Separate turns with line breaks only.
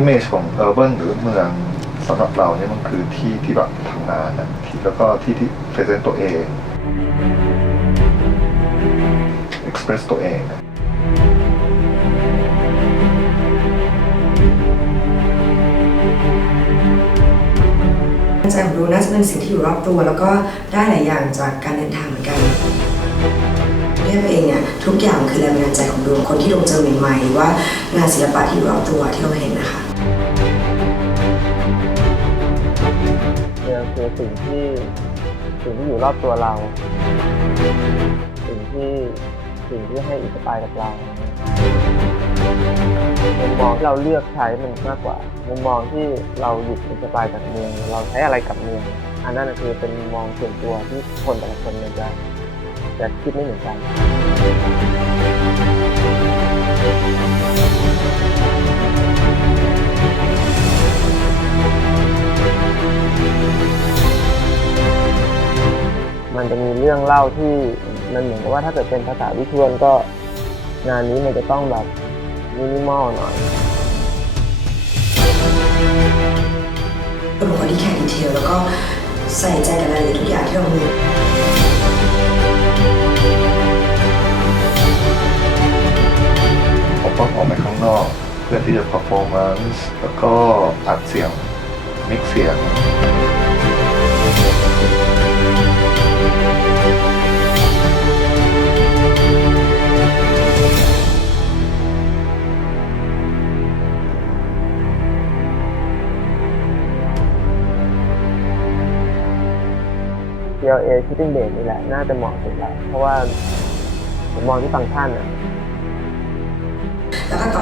อิมเมจของเออร์เบิร์นหรือเมืองสำหรับเราเนี่ยมันคือที่ที่แบบทำงานนะที่แล้วก็ที่ที่เพรเซนต์ตัวเองเอ็กซ์เพรสตัวเองนะ
ใจของดูน่าจะเป็นสิ่งที่อยู่รอบตัว แล้วก็ได้หลายอย่างจากการเดินทางเหมือนกัน เรียกเองเนี่ยทุกอย่างคือแรงบันดาลใจของดวงคนที่ดวงเจอใหม่ๆหรือว่างานศิลปะที่อยู่รอบตัวที่เราเห็นนะคะ
เนี่ยคือสิ่งที่สิ่งที่อยู่รอบตัวเรา สิ่งที่สิ่งที่ให้อิสปายกับเรามุมมองที่เราเลือกใช้มันมากกว่ามุมมองที่เราหยิบอิสปายจากเมืองเราใช้อะไรกับเมืองอันนั้นคือเป็นมุมมองส่วนตัวที่คนแต่ละคนมันจะ จะคิดไม่เหมือนกันมันจะมีเรื่องเล่าที่มันเหมือนกับว่าถ้าเกิดเป็นภาษาวิชวลก็งานนี้มันจะต้องแบบมินิมอลหน่อย
เป็นคนที่แคร์ดีเทลแล้วก็ใส่ใจกับรายละเอียดทุกอย่างที่เรามี
พื่อที่จะ performance แล้วก็อัดเสียง มิกเสียง
PLA Shooting Base นี่แหละ น่าจะเหมาะสุดแล้วเพราะว่าผมมองที่ฟังก์ชันอะ
แล้วก็ต